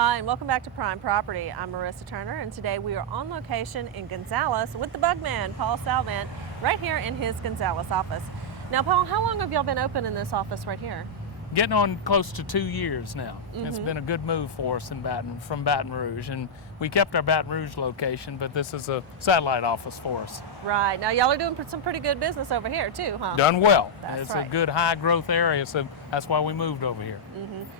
Hi, and welcome back to Prime Property. I'm Marissa Turner, and today we are on location in Gonzales with the Bugman, Paul Salvant, right here in his Gonzales office. Now, Paul, how long have y'all been open in this office right here? Getting on close to 2 years now. It's been a good move for us from Baton Rouge, and we kept our Baton Rouge location, but this is a satellite office for us. Right. Now, y'all are doing some pretty good business over here, too, huh? Done well. That's it's right. a good high growth area, so that's why we moved over here.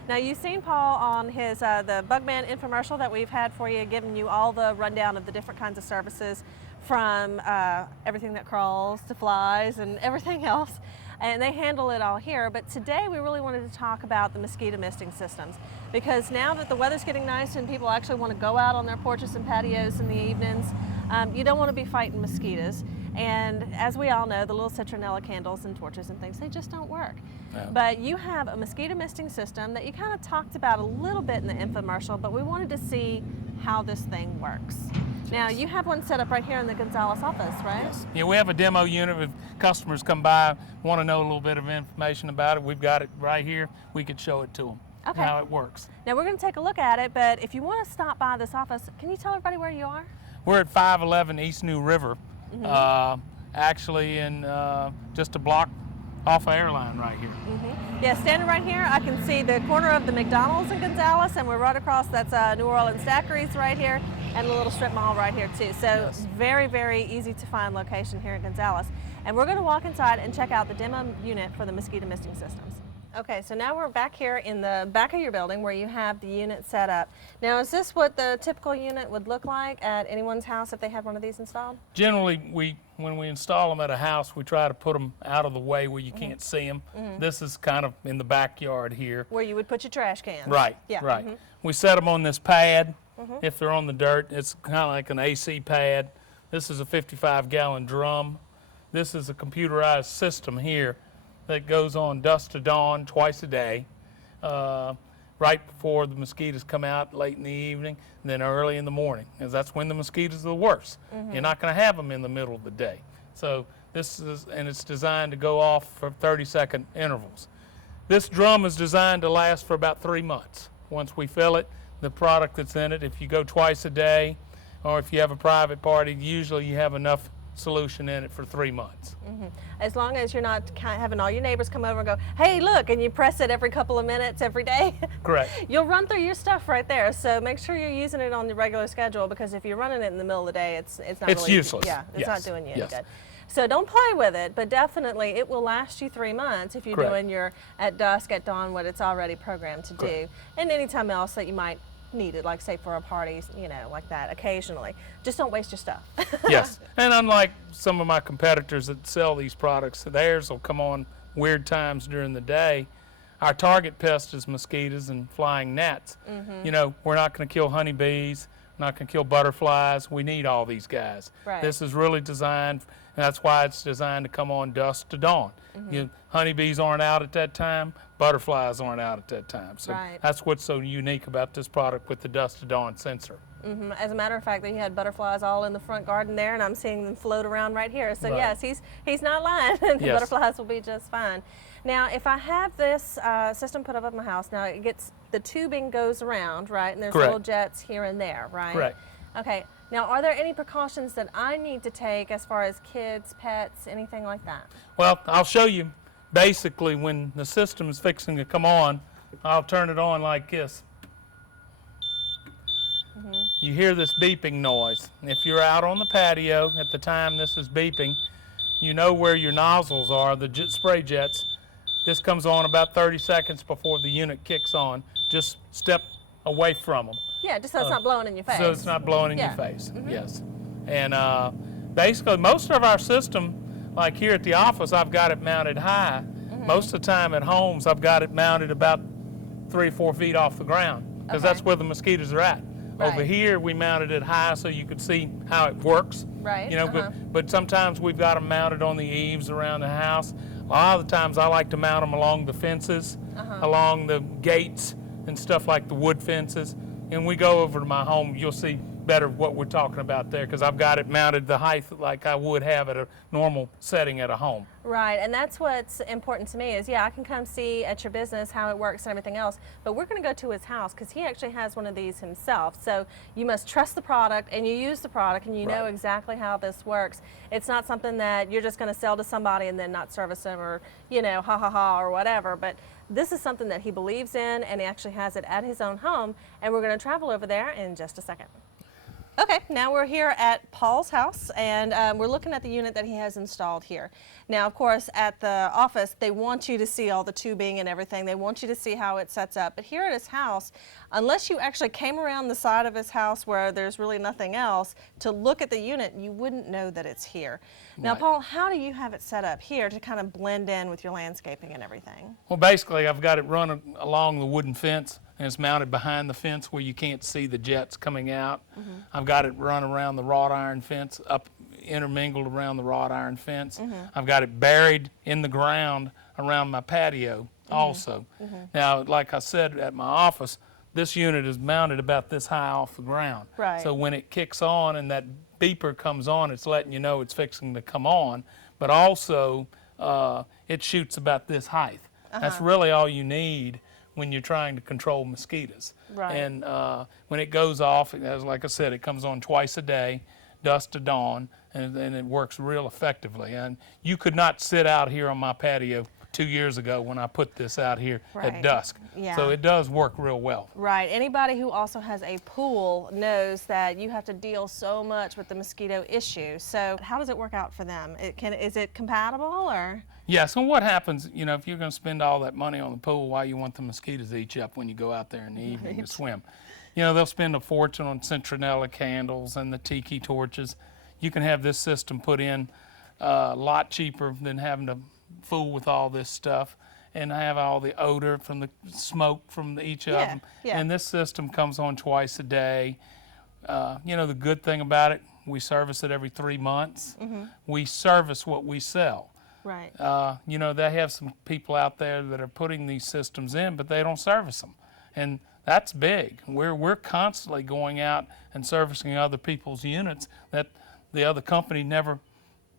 Now, you've seen Paul on his the Bugman infomercial that we've had for you, giving you all the rundown of the different kinds of services, from everything that crawls to flies and everything else. And they handle it all here. But today we really wanted to talk about the mosquito misting systems, because now that the weather's getting nice and people actually want to go out on their porches and patios in the evenings, you don't want to be fighting mosquitoes. And as we all know, the little citronella candles and torches and things, they just don't work. Yeah. But you have a mosquito misting system that you kind of talked about a little bit in the infomercial, but we wanted to see how this thing works. Now, you have one set up right here in the Gonzales office, right? Yes. Yeah, we have a demo unit. If customers come by, want to know a little bit of information about it, we've got it right here. We could show it to them, Okay. how it works. Now, we're going to take a look at it, but if you want to stop by this office, can you tell everybody where you are? We're at 511 East New River, actually in just a block off of Airline right here. Yeah, standing right here, I can see the corner of the McDonald's in Gonzales, and we're right across, that's New Orleans Daiquiris right here, and a little strip mall right here too. So Yes. very, very easy to find location here in Gonzales. And we're going to walk inside and check out the demo unit for the mosquito misting systems. Okay, so now we're back here in the back of your building where you have the unit set up. Now, is this what the typical unit would look like at anyone's house if they had one of these installed? Generally, when we install them at a house, we try to put them out of the way where you can't see them. This is kind of in the backyard here. Where you would put your trash cans. Right, Yeah. right. We set them on this pad. If they're on the dirt, it's kind of like an AC pad. This is a 55-gallon drum. This is a computerized system here that goes on dusk to dawn twice a day, right before the mosquitoes come out late in the evening, and then early in the morning, because that's when the mosquitoes are the worst. You're not going to have them in the middle of the day. So this is, and it's designed to go off for 30-second intervals. This drum is designed to last for about 3 months. Once we fill it, the product that's in it, if you go twice a day, or if you have a private party, usually you have enough solution in it for 3 months. As long as you're not having all your neighbors come over and go, hey, look, and you press it every couple of minutes every day. Correct. You'll run through your stuff right there. So make sure you're using it on the regular schedule, because if you're running it in the middle of the day, it's not It's really useless. Yeah, it's not doing you any Yes. good. So don't play with it, but definitely it will last you 3 months if you're Correct. doing your at dusk, at dawn, what it's already programmed to Correct. do, and anytime else that you might need it, like say for a party, you know, like that occasionally. Just don't waste your stuff. Yes, and unlike some of my competitors that sell these products, theirs will come on weird times during the day. Our target pest is mosquitoes and flying gnats. You know, we're not going to kill honeybees, not going to kill butterflies. We need all these guys. Right. This is really designed, and that's why it's designed to come on dusk to dawn. You know, honeybees aren't out at that time, butterflies aren't out at that time. So Right. that's what's so unique about this product with the dusk to dawn sensor. As a matter of fact, they had butterflies all in the front garden there, and I'm seeing them float around right here. So Right. yes, he's not lying. The Yes. butterflies will be just fine. Now, if I have this system put up at my house, now it gets, the tubing goes around, right? And there's Correct. little jets here and there, right? Correct. Okay. Now, are there any precautions that I need to take as far as kids, pets, anything like that? Well, I'll show you. Basically, when the system is fixing to come on, I'll turn it on like this. You hear this beeping noise. If you're out on the patio at the time this is beeping, you know where your nozzles are, the spray jets. This comes on about 30 seconds before the unit kicks on. Just step away from them. Yeah, just so it's not blowing in your face. So it's not blowing in Yeah. your face, yes. And basically, most of our system, like here at the office, I've got it mounted high. Most of the time at homes, I've got it mounted about 3 or 4 feet off the ground, because Okay. that's where the mosquitoes are at. Right. Over here, we mounted it high so you could see how it works. Right, You know, but sometimes we've got them mounted on the eaves around the house. A lot of the times I like to mount them along the fences, along the gates and stuff like the wood fences. And we go over to my home, you'll see better what we're talking about there, because I've got it mounted the height like I would have at a normal setting at a home. Right, and that's what's important to me is, yeah, I can come see at your business how it works and everything else, but we're going to go to his house because he actually has one of these himself. So you must trust the product and you use the product and you know Right. exactly how this works. It's not something that you're just going to sell to somebody and then not service them, or, you know, ha ha ha or whatever, but this is something that he believes in, and he actually has it at his own home, and we're going to travel over there in just a second. Okay, now we're here at Paul's house, and we're looking at the unit that he has installed here. Now, of course, at the office, they want you to see all the tubing and everything. They want you to see how it sets up. But here at his house, unless you actually came around the side of his house where there's really nothing else to look at the unit, you wouldn't know that it's here. Now, Right. Paul, how do you have it set up here to kind of blend in with your landscaping and everything? Well, basically, I've got it run along the wooden fence, and it's mounted behind the fence where you can't see the jets coming out. I've got it run around the wrought iron fence, up intermingled around the wrought iron fence. I've got it buried in the ground around my patio also. Now, like I said at my office, this unit is mounted about this high off the ground. Right. So when it kicks on and that beeper comes on, it's letting you know it's fixing to come on, but also it shoots about this height. That's really all you need when you're trying to control mosquitoes. Right. And when it goes off, as like I said, it comes on twice a day, dusk to dawn, and it works real effectively. And you could not sit out here on my patio 2 years ago when I put this out here Right. at dusk. Yeah. So it does work real well. Right. Anybody who also has a pool knows that you have to deal so much with the mosquito issue. So how does it work out for them? Is it compatible, or? Yeah, so what happens, you know, if you're going to spend all that money on the pool, why you want the mosquitoes to eat you up when you go out there in the evening to swim? You know, they'll spend a fortune on citronella candles and the tiki torches. You can have this system put in a lot cheaper than having to fool with all this stuff and have all the odor from the smoke from each of them. Yeah. And this system comes on twice a day. You know, the good thing about it, we service it every 3 months. We service what we sell. Right. You know, they have some people out there that are putting these systems in, but they don't service them. And that's big. We're constantly going out and servicing other people's units that the other company never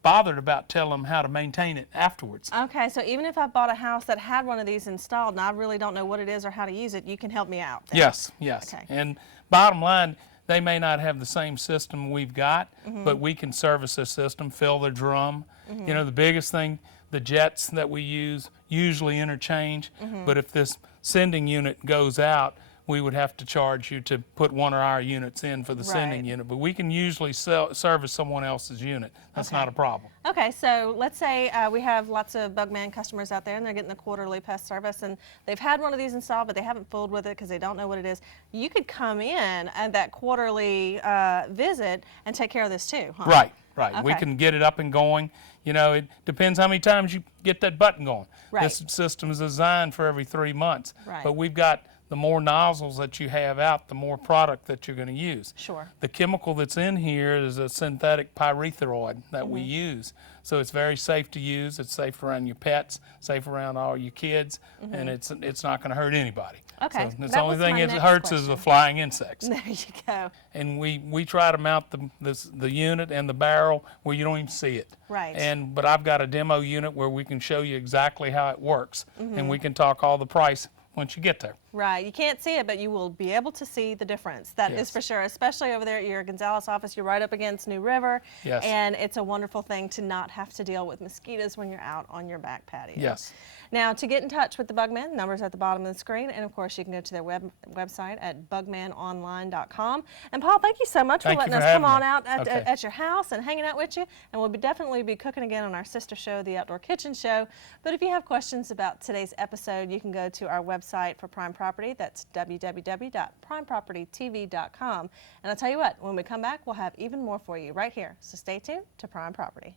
bothered about telling them how to maintain it afterwards. Okay, so even if I bought a house that had one of these installed and I really don't know what it is or how to use it, you can help me out then? Yes, yes. Okay. And bottom line, they may not have the same system we've got, but we can service their system, fill their drum. You know, the biggest thing, the jets that we use usually interchange, but if this sending unit goes out, we would have to charge you to put one of our units in for the sending Right. unit, but we can usually service someone else's unit. That's not a problem. Okay, so let's say we have lots of Bugman customers out there and they're getting the quarterly pest service and they've had one of these installed but they haven't fooled with it because they don't know what it is. You could come in at that quarterly visit and take care of this too, huh? Right, right. We Okay. can get it up and going. You know, it depends how many times you get that button going. Right. This system is designed for every 3 months. Right. But we've got the more nozzles that you have out, the more product that you're going to use. Sure. The chemical that's in here is a synthetic pyrethroid that we use. So it's very safe to use. It's safe around your pets, safe around all your kids, and it's not going to hurt anybody. Okay, So the that only was thing my it next hurts is the question. flying insects. There you go. And we try to mount the unit and the barrel where you don't even see it. Right. But I've got a demo unit where we can show you exactly how it works, and we can talk all the price once you get there. Right. You can't see it, but you will be able to see the difference. That is Yes. for sure, especially over there at your Gonzales office. You're right up against New River. Yes. And it's a wonderful thing to not have to deal with mosquitoes when you're out on your back patio. Yes. Now, to get in touch with the Bugman, numbers at the bottom of the screen. And of course, you can go to their website at bugmanonline.com. And Paul, thank you so much for Thank you letting for us come having on me. out Okay. at your house and hanging out with you. And we'll definitely be cooking again on our sister show, the Outdoor Kitchen Show. But if you have questions about today's episode, you can go to our website for Prime Property. That's www.primepropertytv.com. And I'll tell you what, when we come back, we'll have even more for you right here. So stay tuned to Prime Property.